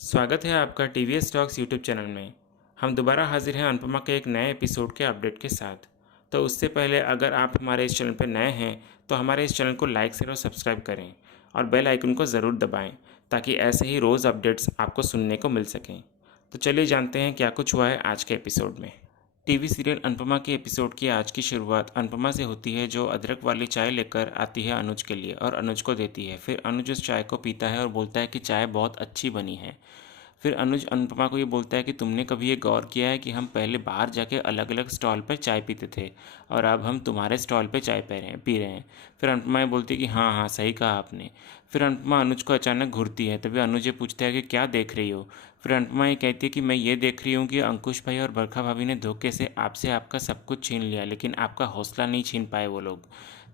स्वागत है आपका टीवीएस टॉक्स यूट्यूब चैनल में। हम दोबारा हाजिर हैं अनुपमा के एक नए एपिसोड के अपडेट के साथ। तो उससे पहले अगर आप हमारे इस चैनल पर नए हैं तो हमारे इस चैनल को लाइक शेयर और सब्सक्राइब करें और बेल आइकन को ज़रूर दबाएं ताकि ऐसे ही रोज़ अपडेट्स आपको सुनने को मिल सकें। तो चलिए जानते हैं क्या कुछ हुआ है आज के एपिसोड में। टीवी सीरियल अनुपमा के एपिसोड की आज की शुरुआत अनुपमा से होती है, जो अदरक वाली चाय लेकर आती है अनुज के लिए और अनुज को देती है। फिर अनुज उस चाय को पीता है और बोलता है कि चाय बहुत अच्छी बनी है। फिर अनुज अनुपमा को ये बोलता है कि तुमने कभी ये गौर किया है कि हम पहले बाहर जाके अलग अलग स्टॉल पर चाय पीते थे और अब हम तुम्हारे स्टॉल पे चाय पी रहे हैं। फिर अनुपमा ये बोलती है कि हाँ हाँ सही कहा आपने। फिर अनुपमा अनुज को अचानक घूरती है, तभी अनुज ये पूछता है कि क्या देख रही हो। फिर अनुपमा ये कहती है कि मैं ये देख रही हूँ कि अंकुश भाई और बरखा भाभी ने धोखे से आपसे आपका सब कुछ छीन लिया, लेकिन आपका हौसला नहीं छीन पाए वो लोग।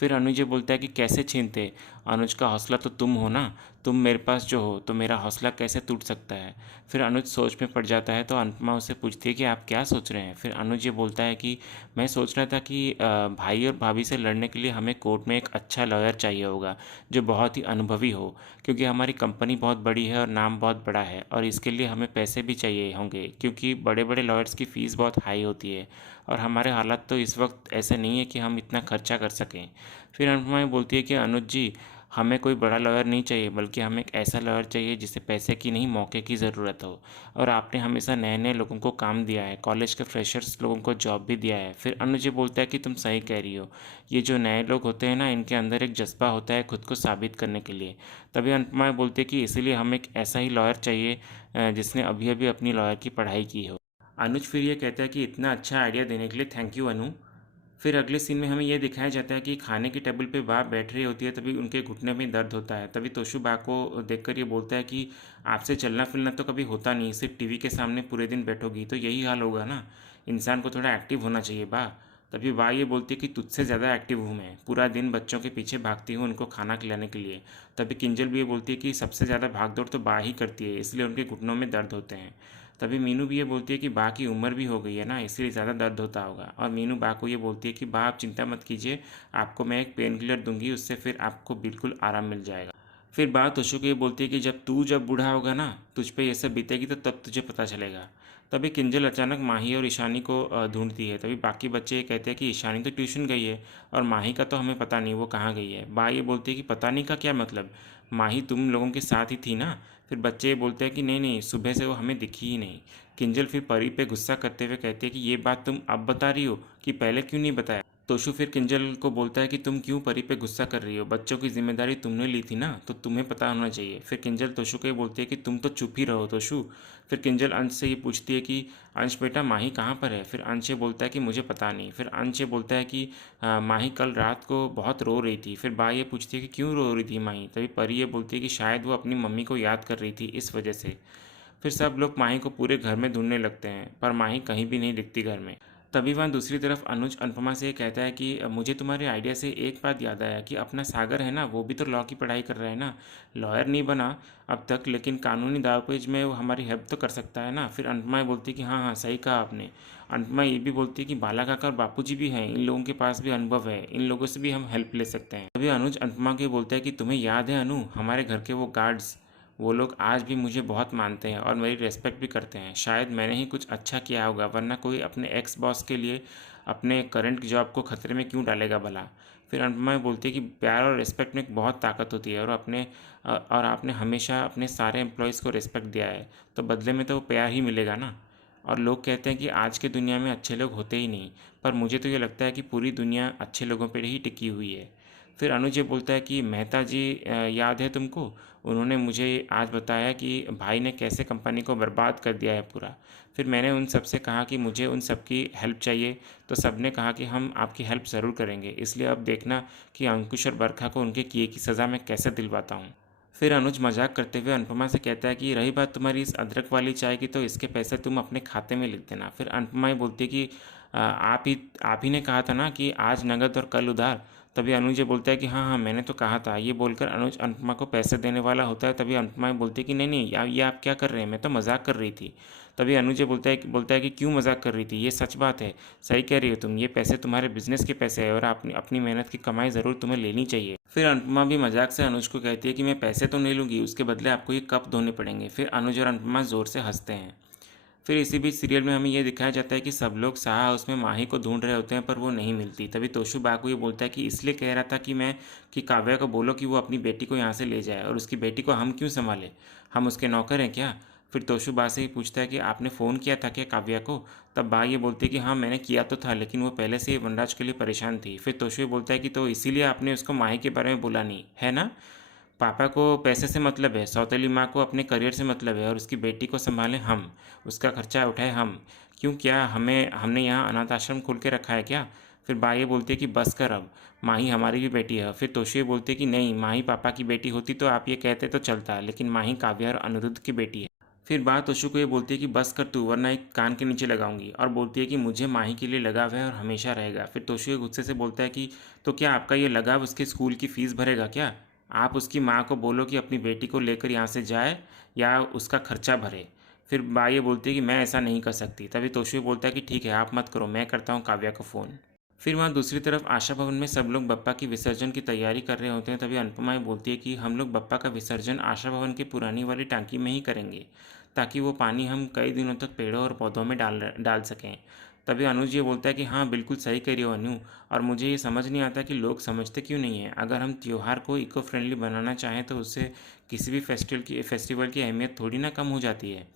फिर अनुज ये बोलता है कि कैसे छीनते, अनुज का हौसला तो तुम हो ना, तुम मेरे पास जो हो तो मेरा हौसला कैसे टूट सकता है। फिर अनुज सोच में पड़ जाता है तो अनुपमा उससे पूछती है कि आप क्या सोच रहे हैं। फिर अनुज ये बोलता है कि मैं सोच रहा था कि भाई और भाभी से लड़ने के लिए हमें कोर्ट में एक अच्छा लॉयर चाहिए होगा जो बहुत ही अनुभवी हो, क्योंकि हमारी कंपनी बहुत बड़ी है और नाम बहुत बड़ा है और इसके लिए हमें पैसे भी चाहिए होंगे, क्योंकि बड़े बड़े लॉयर्स की फ़ीस बहुत हाई होती है और हमारे हालात तो इस वक्त ऐसे नहीं है कि हम इतना खर्चा कर सकें। फिर अनुपमा ये बोलती है कि अनुज जी, हमें कोई बड़ा लॉयर नहीं चाहिए, बल्कि हमें एक ऐसा लॉयर चाहिए जिसे पैसे की नहीं मौके की ज़रूरत हो। और आपने हमेशा नए नए लोगों को काम दिया है, कॉलेज के फ्रेशर्स लोगों को जॉब भी दिया है। फिर अनुज ये बोलता है कि तुम सही कह रही हो, ये जो नए लोग होते हैं ना, इनके अंदर एक जज्बा होता है खुद को साबित करने के लिए। तभी अनुपमा बोलती है कि इसीलिए हमें एक ऐसा ही लॉयर चाहिए जिसने अभी अभी अपनी लॉयर की पढ़ाई की हो। अनुज फिर ये कहता है कि इतना अच्छा आइडिया देने के लिए थैंक यू अनु। फिर अगले सीन में हमें यह दिखाया जाता है कि खाने की टेबल पे बा बैठ रही होती है, तभी उनके घुटने में दर्द होता है। तभी तोशु बा को देखकर ये बोलता है कि आपसे चलना फिरना तो कभी होता नहीं, सिर्फ टीवी के सामने पूरे दिन बैठोगी तो यही हाल होगा ना, इंसान को थोड़ा एक्टिव होना चाहिए बा। तभी बा ये बोलती है कि तुझसे ज़्यादा एक्टिव हूँ मैं, पूरा दिन बच्चों के पीछे भागती हूँ उनको खाना खिलाने के लिए। तभी किंजल भी ये बोलती है कि सबसे ज़्यादा भाग दौड़ तो बा ही करती है, इसलिए उनके घुटनों में दर्द होते हैं। तभी मीनू भी ये बोलती है कि बा की उम्र भी हो गई है ना, इसलिए ज़्यादा दर्द होता होगा। और मीनू बा को ये बोलती है कि बा आप चिंता मत कीजिए, आपको मैं एक पेन किलर दूंगी, उससे फिर आपको बिल्कुल आराम मिल जाएगा। फिर बा तोशु को ये बोलती है कि जब बूढ़ा होगा ना, तुझ पे ये सब बीतेगी तो तब तुझे पता चलेगा। तभी किंजल अचानक माही और ईशानी को ढूंढती है। तभी बाकी बच्चे ये कहते हैं कि ईशानी तो ट्यूशन गई है और माही का तो हमें पता नहीं वो कहाँ गई है। बा ये बोलती है कि पता नहीं का क्या मतलब, माही तुम लोगों के साथ ही थी ना। फिर बच्चे ये बोलते हैं कि नहीं नहीं, सुबह से वो हमें दिखी ही नहीं। किंजल फिर परी पे गुस्सा करते हुए कहती है कि ये बात तुम अब बता रही हो कि पहले क्यों नहीं बताया। तोशु फिर किंजल को बोलता है कि तुम क्यों परी पे गुस्सा कर रही हो, बच्चों की जिम्मेदारी तुमने ली थी ना, तो तुम्हें पता होना चाहिए। फिर किंजल तोशु को ये बोलती है कि तुम तो चुप ही रहो तोशु। फिर किंजल अंश से ये पूछती है कि अंश बेटा माही कहाँ पर है। फिर अंश ये बोलता है कि मुझे पता नहीं। फिर अंश ये बोलता है कि माही कल रात को बहुत रो रही थी। फिर बा ये पूछती है कि क्यों रो रही थी माही। तभी परी ये बोलती है कि शायद वो अपनी मम्मी को याद कर रही थी इस वजह से। फिर सब लोग माही को पूरे घर में ढूंढने लगते हैं, पर माही कहीं भी नहीं दिखती घर में। तभी वहाँ दूसरी तरफ अनुज अनुपमा से ये कहता है कि मुझे तुम्हारे आइडिया से एक बात याद आया कि अपना सागर है ना, वो भी तो लॉ की पढ़ाई कर रहा है ना, लॉयर नहीं बना अब तक, लेकिन कानूनी दावपेच में वो हमारी हेल्प तो कर सकता है ना। फिर अनुपमा बोलती है कि हाँ हाँ सही कहा आपने। अनुपमा ये भी बोलती है कि बाला काका और बापू जी भी हैं, इन लोगों के पास भी अनुभव है, इन लोगों से भी हम हेल्प ले सकते हैं। तभी अनुज अनुपमा को बोलता है कि तुम्हें याद है अनु, हमारे घर के वो गार्ड्स, वो लोग आज भी मुझे बहुत मानते हैं और मेरी रेस्पेक्ट भी करते हैं। शायद मैंने ही कुछ अच्छा किया होगा, वरना कोई अपने एक्स बॉस के लिए अपने करंट जॉब को खतरे में क्यों डालेगा भला। फिर अनुपमा बोलती है कि प्यार और रिस्पेक्ट में बहुत ताकत होती है और आपने हमेशा अपने सारे एम्प्लॉयज़ को रिस्पेक्ट दिया है, तो बदले में तो वो प्यार ही मिलेगा ना। और लोग कहते हैं कि आज के दुनिया में अच्छे लोग होते ही नहीं, पर मुझे तो ये लगता है कि पूरी दुनिया अच्छे लोगों पर ही टिकी हुई है। फिर अनुज ये बोलता है कि मेहता जी, याद है तुमको, उन्होंने मुझे आज बताया कि भाई ने कैसे कंपनी को बर्बाद कर दिया है पूरा। फिर मैंने उन सब से कहा कि मुझे उन सब की हेल्प चाहिए, तो सब ने कहा कि हम आपकी हेल्प ज़रूर करेंगे, इसलिए अब देखना कि अंकुश और बरखा को उनके किए की सज़ा मैं कैसे दिलवाता हूँ। फिर अनुज मजाक करते हुए अनुपमा से कहता है कि रही बात तुम्हारी इस अदरक वाली चाय की, तो इसके पैसे तुम अपने खाते में लिख देना। फिर अनुपमा ही बोलती है कि आप ही ने कहा था ना कि आज नगद और कल उधार, तभी अनुज ये बोलता है कि हाँ हाँ मैंने तो कहा था। ये बोलकर अनुज अनुपमा को पैसे देने वाला होता है। तभी अनुपमा बोलती है कि नहीं नहीं ये आप क्या कर रहे हैं, मैं तो मजाक कर रही थी। तभी अनुज ये बोलता है कि क्यों मजाक कर रही थी, ये सच बात है, सही कह रही हो तुम, ये पैसे तुम्हारे बिजनेस के पैसे है और अपनी अपनी मेहनत की कमाई ज़रूर तुम्हें लेनी चाहिए। फिर अनुपमा भी मजाक से अनुज को कहती है कि मैं पैसे तो नहीं लूँगी, उसके बदले आपको ये कप धोने पड़ेंगे। फिर अनुज और अनुपमा ज़ोर से हंसते हैं। फिर इसी बीच सीरियल में हमें ये दिखाया जाता है कि सब लोग साहा हाउस में माही को ढूंढ रहे होते हैं पर वो नहीं मिलती। तभी तोशु बाकू ये बोलता है कि इसलिए कह रहा था कि काव्या को बोलो कि वो अपनी बेटी को यहाँ से ले जाए और उसकी बेटी को हम क्यों संभाले, हम उसके नौकर हैं क्या। फिर तोशु बा से ही पूछता है कि आपने फ़ोन किया था क्या काव्या को। तब बा ये बोलती है कि हाँ मैंने किया तो था, लेकिन वो पहले से ही वनराज के लिए परेशान थी। फिर तोशु ये बोलता है कि तो इसीलिए आपने उसको माही के बारे में बोला नहीं है ना। पापा को पैसे से मतलब है, सौतेली माँ को अपने करियर से मतलब है और उसकी बेटी को संभालें हम, उसका खर्चा उठाए हम। क्यों, क्या हमने यहाँ अनाथ आश्रम खोल के रखा है क्या। फिर बाई बोलती है कि बस कर अब, माही हमारी भी बेटी है। फिर तोशी बोलती है कि नहीं, माही पापा की बेटी होती तो आप ये कहते तो चलता, लेकिन माही काव्या और अनिरुद्ध की बेटी है। फिर बात तोशु को ये बोलती है कि बस कर तू, वरना एक कान के नीचे लगाऊंगी, और बोलती है कि मुझे माही के लिए लगाव है और हमेशा रहेगा। फिर तोशु गुस्से से बोलता है कि तो क्या आपका ये लगाव उसके स्कूल की फ़ीस भरेगा क्या। आप उसकी माँ को बोलो कि अपनी बेटी को लेकर यहाँ से जाए या उसका खर्चा भरे। फिर बा ये बोलती है कि मैं ऐसा नहीं कर सकती। तभी तोशु बोलता है कि ठीक है आप मत करो, मैं करता हूँ काव्या को फ़ोन। फिर वहाँ दूसरी तरफ आशा भवन में सब लोग बप्पा की विसर्जन की तैयारी कर रहे होते हैं। तभी अनुपमा ये बोलती है कि हम लोग बप्पा का विसर्जन आशा भवन की पुरानी वाली टांकी में ही करेंगे, ताकि वो पानी हम कई दिनों तक पेड़ों और पौधों में डाल सकें। तभी अनुज ये बोलता है कि हाँ बिल्कुल सही कह रही हो अनु, और मुझे ये समझ नहीं आता कि लोग समझते क्यों नहीं हैं। अगर हम त्यौहार को इको फ्रेंडली बनाना चाहें तो उससे किसी भी फेस्टिवल की अहमियत थोड़ी ना कम हो जाती है।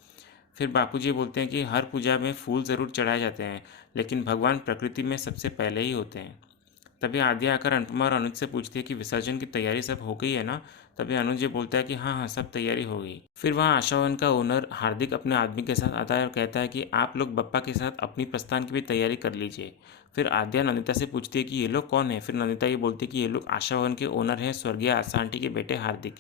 फिर बापूजी बोलते हैं कि हर पूजा में फूल ज़रूर चढ़ाए जाते हैं, लेकिन भगवान प्रकृति में सबसे पहले ही होते हैं। तभी आद्या आकर अनुपमा और अनुज से पूछती है कि विसर्जन की तैयारी सब हो गई है ना। तभी अनुज ये बोलता है कि हाँ हाँ सब तैयारी हो गई। फिर वहाँ आशावन का ओनर हार्दिक अपने आदमी के साथ आता है और कहता है कि आप लोग बप्पा के साथ अपनी प्रस्थान की भी तैयारी कर लीजिए। फिर आद्या नंदिता से पूछती है कि ये लोग कौन है। फिर नंदिता ये बोलती है कि ये लोग आशावन के ओनर हैं, स्वर्गीय आशा आंटी के बेटे हार्दिक।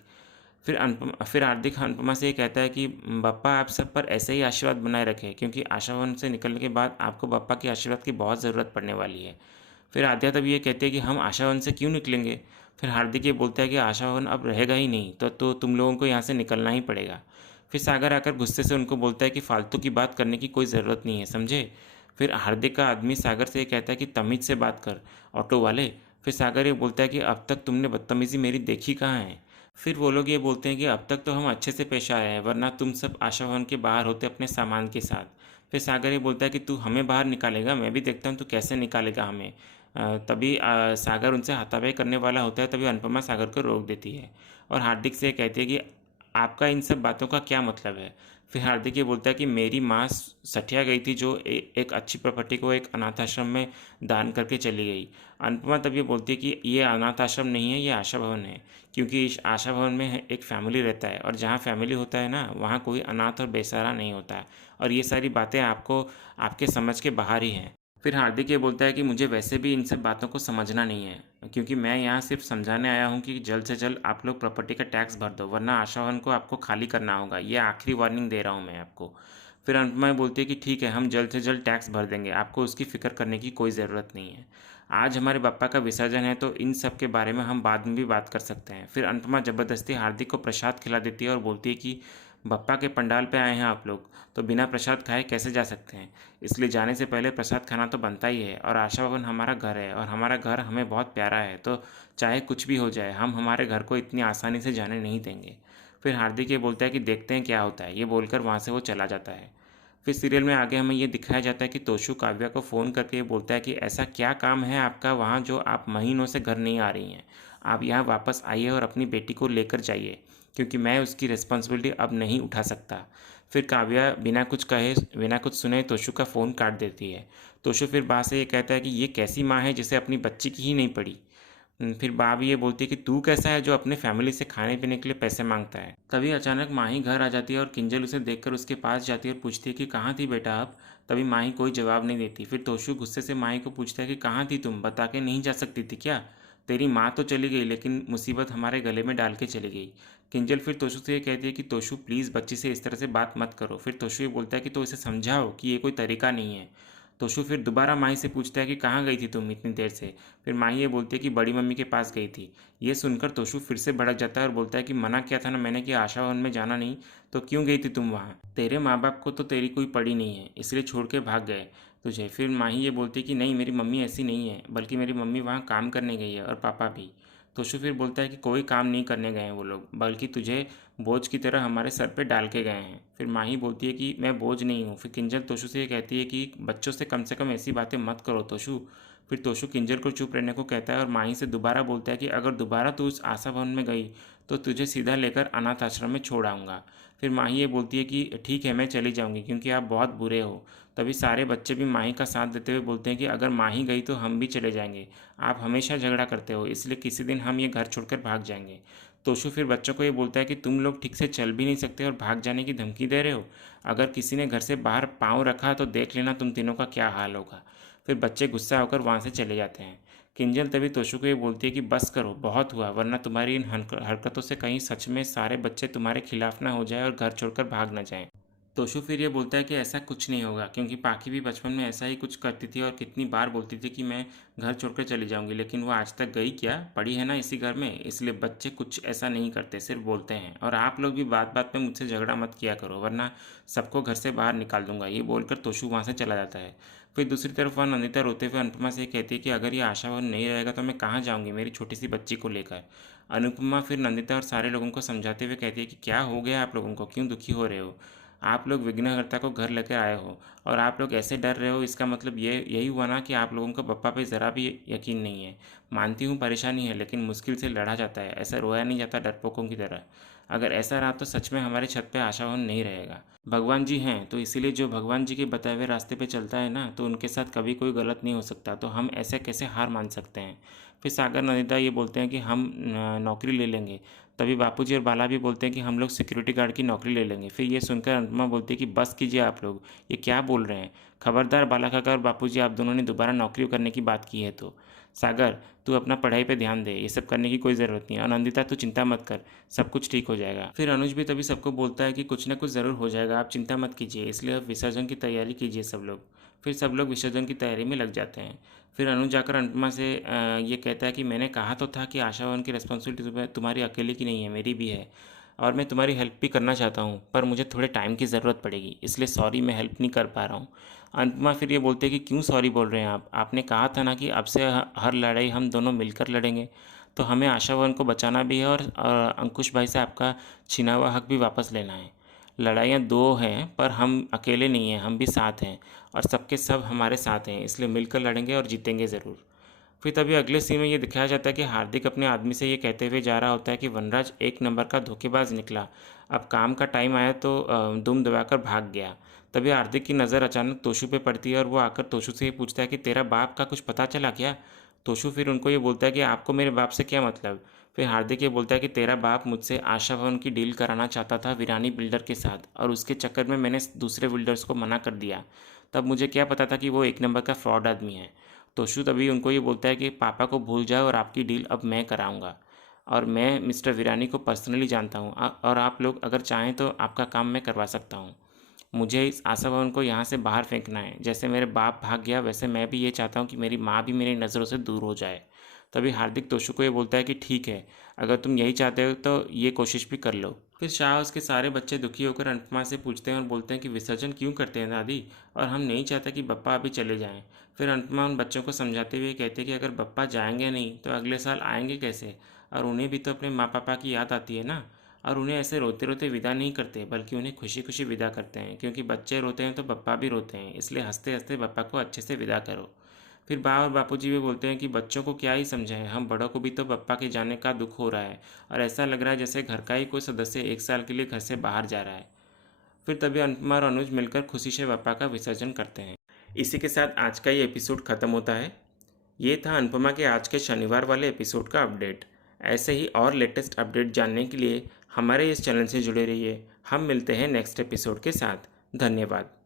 फिर हार्दिक अनुपमा से ये कहता है कि बप्पा आप सब पर ऐसे ही आशीर्वाद बनाए रखें, क्योंकि आशावन से निकलने के बाद आपको बप्पा के आशीर्वाद की बहुत ज़रूरत पड़ने वाली है। फिर आद्या तब ये कहती है कि हम आशावन से क्यों निकलेंगे। फिर हार्दिक ये बोलता है कि आशावन अब रहेगा ही नहीं, तो तुम लोगों को यहाँ से निकलना ही पड़ेगा। फिर सागर आकर गुस्से से उनको बोलता है कि फालतू की बात करने की कोई ज़रूरत नहीं है, समझे। फिर हार्दिक का आदमी सागर से ये कहता है कि तमीज़ से बात कर, ऑटो वाले। फिर सागर ये बोलता है कि अब तक तुमने बदतमीज़ी मेरी देखी कहाँ है। फिर वो लोग ये बोलते हैं कि अब तक तो हम अच्छे से पेश आए हैं, वरना तुम सब आशा भवन के बाहर होते अपने सामान के साथ। फिर सागर ये बोलता है कि तू हमें बाहर निकालेगा, मैं भी देखता हूँ तू कैसे निकालेगा हमें। तभी सागर उनसे हाथापाई करने वाला होता है। तभी अनुपमा सागर को रोक देती है और हार्दिक से कहती है कि आपका इन सब बातों का क्या मतलब है। फिर हार्दिक ये बोलता है कि मेरी माँ सठिया गई थी जो एक अच्छी प्रॉपर्टी को एक अनाथ आश्रम में दान करके चली गई। अनुपमा तब ये बोलती है कि ये अनाथ आश्रम नहीं है, ये आशा भवन है, क्योंकि इस आशा भवन में एक फैमिली रहता है और जहाँ फैमिली होता है ना वहाँ कोई अनाथ और बेसहारा नहीं होता है। और ये सारी बातें आपको आपके समझ के बाहर ही हैं। फिर हार्दिक ये बोलता है कि मुझे वैसे भी इन सब बातों को समझना नहीं है, क्योंकि मैं यहाँ सिर्फ समझाने आया हूँ कि जल्द से जल्द आप लोग प्रॉपर्टी का टैक्स भर दो, वरना आशा भवन को आपको खाली करना होगा। ये आखिरी वार्निंग दे रहा हूँ मैं आपको। फिर अनुपमा बोलती है कि ठीक है हम जल्द से जल्द टैक्स भर देंगे, आपको उसकी फ़िक्र करने की कोई ज़रूरत नहीं है। आज हमारे बप्पा का विसर्जन है तो इन सब के बारे में हम बाद में भी बात कर सकते हैं। फिर अनुपमा ज़बरदस्ती हार्दिक को प्रसाद खिला देती है और बोलती है कि बप्पा के पंडाल पे आए हैं आप लोग, तो बिना प्रसाद खाए कैसे जा सकते हैं, इसलिए जाने से पहले प्रसाद खाना तो बनता ही है। और आशा भवन हमारा घर है और हमारा घर हमें बहुत प्यारा है, तो चाहे कुछ भी हो जाए हम हमारे घर को इतनी आसानी से जाने नहीं देंगे। फिर हार्दिक ये बोलता है कि देखते हैं क्या होता है, ये बोलकर वहाँ से वो चला जाता है। फिर सीरियल में आगे हमें ये दिखाया जाता है कि तोशु काव्या को फ़ोन करके ये बोलता है कि ऐसा क्या काम है आपका वहाँ जो आप महीनों से घर नहीं आ रही हैं, आप यहाँ वापस आइए और अपनी बेटी को लेकर जाइए, क्योंकि मैं उसकी रिस्पॉन्सिबिलिटी अब नहीं उठा सकता। फिर काव्या बिना कुछ कहे बिना कुछ सुने तोशु का फ़ोन काट देती है। तोशु फिर बा से ये कहता है कि ये कैसी माँ है जिसे अपनी बच्ची की ही नहीं पड़ी। फिर बा भी ये बोलती है कि तू कैसा है जो अपने फैमिली से खाने पीने के लिए पैसे मांगता है। तभी अचानक माही घर आ जाती है और किंजल उसे देखकर उसके पास जाती है और पूछती है कि कहाँ थी बेटा आप। तभी माही कोई जवाब नहीं देती। फिर तोशु गुस्से से माही को पूछता है कि कहाँ थी तुम, बता के नहीं जा सकती थी क्या। तेरी माँ तो चली गई लेकिन मुसीबत हमारे गले में डाल के चली गई। किंजल फिर तोशु से ये कहती है कि तोशु प्लीज़ बच्ची से इस तरह से बात मत करो। फिर तोशु ये बोलता है कि तो इसे समझाओ कि ये कोई तरीका नहीं है। तोशु फिर दोबारा माही से पूछता है कि कहाँ गई थी तुम इतनी देर से। फिर माही ये बोलती है कि बड़ी मम्मी के पास गई थी। ये सुनकर तोशु फिर से भड़क जाता है और बोलता है कि मना किया था ना मैंने कि आशा भवन में जाना नहीं, तो क्यों गई थी तुम वहाँ? तेरे माँ बाप को तो तेरी कोई पड़ी नहीं है, इसलिए छोड़ के भाग गए तुझे। फिर माही ये बोलती है कि नहीं, मेरी मम्मी ऐसी नहीं है, बल्कि मेरी मम्मी वहाँ काम करने गई है और पापा भी। तोशु फिर बोलता है कि कोई काम नहीं करने गए हैं वो लोग, बल्कि तुझे बोझ की तरह हमारे सर पे डाल के गए हैं। फिर माही बोलती है कि मैं बोझ नहीं हूँ। फिर किंजल तोशु से ये कहती है कि बच्चों से कम ऐसी बातें मत करो तोशु। फिर तोशु किंजल को चुप रहने को कहता है और माही से दोबारा बोलता है कि अगर दोबारा तू उस आशा भवन में गई तो तुझे सीधा लेकर अनाथ आश्रम में छोड़ आऊँगा। फिर माही ये बोलती है कि ठीक है, मैं चली जाऊँगी क्योंकि आप बहुत बुरे हो। तभी सारे बच्चे भी माही का साथ देते हुए बोलते हैं कि अगर माही गई तो हम भी चले जाएंगे, आप हमेशा झगड़ा करते हो, इसलिए किसी दिन हम ये घर छोड़कर भाग जाएंगे। तोशु फिर बच्चों को ये बोलता है कि तुम लोग ठीक से चल भी नहीं सकते और भाग जाने की धमकी दे रहे हो। अगर किसी ने घर से बाहर पाँव रखा तो देख लेना तुम तीनों का क्या हाल होगा। फिर बच्चे गुस्सा होकर वहाँ से चले जाते हैं। किंजल तभी तोशु को ये बोलती है कि बस करो, बहुत हुआ, वरना तुम्हारी इन हरकतों से कहीं सच में सारे बच्चे तुम्हारे खिलाफ ना हो जाए और घर छोड़कर भाग ना जाएं। तोशु फिर ये बोलता है कि ऐसा कुछ नहीं होगा, क्योंकि पाखी भी बचपन में ऐसा ही कुछ करती थी और कितनी बार बोलती थी कि मैं घर छोड़कर चली जाऊंगी, लेकिन वो आज तक गई क्या, पड़ी है ना इसी घर में। इसलिए बच्चे कुछ ऐसा नहीं करते, सिर्फ बोलते हैं। और आप लोग भी बात बात में मुझसे झगड़ा मत किया करो, वरना सबको घर से बाहर निकाल दूंगा। ये बोलकर तोशु वहाँ से चला जाता है। फिर दूसरी तरफ वहाँ नंदिता रोते हुए अनुपमा से कहती है कि अगर ये आशावान नहीं रहेगा तो मैं कहाँ जाऊँगी मेरी छोटी सी बच्ची को लेकर। अनुपमा फिर नंदिता और सारे लोगों को समझाते हुए कहती है कि क्या हो गया आप लोगों को, क्यों दुखी हो रहे हो? आप लोग विघ्नहर्ता को घर लेकर आए हो और आप लोग ऐसे डर रहे हो, इसका मतलब ये यही हुआ ना कि आप लोगों को पप्पा पे ज़रा भी यकीन नहीं है। मानती हूँ परेशानी है, लेकिन मुश्किल से लड़ा जाता है, ऐसा रोया नहीं जाता डरपोकों की तरह। अगर ऐसा रहा तो सच में हमारे छत पे आशावान नहीं रहेगा। भगवान जी हैं तो इसीलिए जो भगवान जी के बताए हुए रास्ते पे चलता है ना, तो उनके साथ कभी कोई गलत नहीं हो सकता, तो हम ऐसे कैसे हार मान सकते हैं। फिर सागर नंदिता ये बोलते हैं कि हम नौकरी ले लेंगे। तभी बापूजी और बाला भी बोलते हैं कि हम लोग सिक्योरिटी गार्ड की नौकरी ले लेंगे। फिर ये सुनकर अनुपमा बोलती है कि बस कीजिए आप लोग, ये क्या बोल रहे हैं। खबरदार बाला काका और बापूजी, आप दोनों ने दोबारा नौकरी करने की बात की है तो। सागर, तू अपना पढ़ाई पे ध्यान दे, ये सब करने की कोई ज़रूरत नहीं है। और नंदिता, तू चिंता मत कर, सब कुछ ठीक हो जाएगा। फिर अनुज भी तभी सबको बोलता है कि कुछ ना कुछ ज़रूर हो जाएगा, आप चिंता मत कीजिए, इसलिए अब विसर्जन की तैयारी कीजिए सब लोग। फिर सब लोग विसर्जन की तैयारी में लग जाते हैं। फिर अनुज जाकर अनुपमा से ये कहता है कि मैंने कहा तो था कि आशावान की रिस्पॉन्सिबिलिटी तुम्हारी अकेले की नहीं है, मेरी भी है, और मैं तुम्हारी हेल्प भी करना चाहता हूँ, पर मुझे थोड़े टाइम की ज़रूरत पड़ेगी, इसलिए सॉरी, मैं हेल्प नहीं कर पा रहा हूँ। अनुपमा फिर ये बोलते हैं कि क्यों सॉरी बोल रहे हैं आप, आपने कहा था ना कि अब से हर लड़ाई हम दोनों मिलकर लड़ेंगे। तो हमें आशावान को बचाना भी है और अंकुश भाई से आपका छिना हुआ हक भी वापस लेना है। लड़ाइयाँ दो हैं पर हम अकेले नहीं हैं, हम भी साथ हैं और सबके सब हमारे साथ हैं, इसलिए मिलकर लड़ेंगे और जीतेंगे ज़रूर। फिर तभी अगले सीन में ये दिखाया जाता है कि हार्दिक अपने आदमी से ये कहते हुए जा रहा होता है कि वनराज एक नंबर का धोखेबाज निकला, अब काम का टाइम आया तो दुम दबाकर भाग गया। तभी हार्दिक की नज़र अचानक तोशु पे पड़ती है और वो आकर तोशु से ये पूछता है कि तेरा बाप का कुछ पता चला क्या। तोशु फिर उनको ये बोलता है कि आपको मेरे बाप से क्या मतलब। फिर हार्दिक ये बोलता है कि तेरा बाप मुझसे आशा भवन की डील कराना चाहता था वीरानी बिल्डर के साथ, और उसके चक्कर में मैंने दूसरे बिल्डर्स को मना कर दिया। तब मुझे क्या पता था कि वो एक नंबर का फ्रॉड आदमी है। तोशु तभी उनको ये बोलता है कि पापा को भूल जाओ और आपकी डील अब मैं कराऊंगा, और मैं मिस्टर वीरानी को पर्सनली जानता हूँ, और आप लोग अगर चाहें तो आपका काम मैं करवा सकता हूँ। मुझे इस आशा भवन को यहाँ से बाहर फेंकना है, जैसे मेरे बाप भाग गया वैसे मैं भी ये चाहता हूँ कि मेरी माँ भी मेरी नज़रों से दूर हो जाए। तभी हार्दिक तोशु को ये बोलता है कि ठीक है, अगर तुम यही चाहते हो तो ये कोशिश भी कर लो। फिर शाह उसके सारे बच्चे दुखी होकर अनुपमा से पूछते हैं और बोलते हैं कि विसर्जन क्यों करते हैं दादी, और हम नहीं चाहते कि बप्पा अभी चले जाएं। फिर अनुपमा उन बच्चों को समझाते हुए कहते हैं कि अगर बप्पा जाएंगे नहीं तो अगले साल आएंगे कैसे, और उन्हें भी तो अपने माँ पापा की याद आती है ना। और उन्हें ऐसे रोते रोते विदा नहीं करते, बल्कि उन्हें खुशी खुशी विदा करते हैं, क्योंकि बच्चे रोते हैं तो बप्पा भी रोते हैं, इसलिए हंसते हंसते बप्पा को अच्छे से विदा करो। फिर बा और बापूजी भी बोलते हैं कि बच्चों को क्या ही समझाएं, हम बड़ों को भी तो बप्पा के जाने का दुख हो रहा है, और ऐसा लग रहा है जैसे घर का ही कोई सदस्य एक साल के लिए घर से बाहर जा रहा है। फिर तभी अनुपमा और अनुज मिलकर खुशी से बप्पा का विसर्जन करते हैं। इसी के साथ आज का ये एपिसोड ख़त्म होता है। ये था अनुपमा के आज के शनिवार वाले एपिसोड का अपडेट। ऐसे ही और लेटेस्ट अपडेट जानने के लिए हमारे इस चैनल से जुड़े रहिए। हम मिलते हैं नेक्स्ट एपिसोड के साथ। धन्यवाद।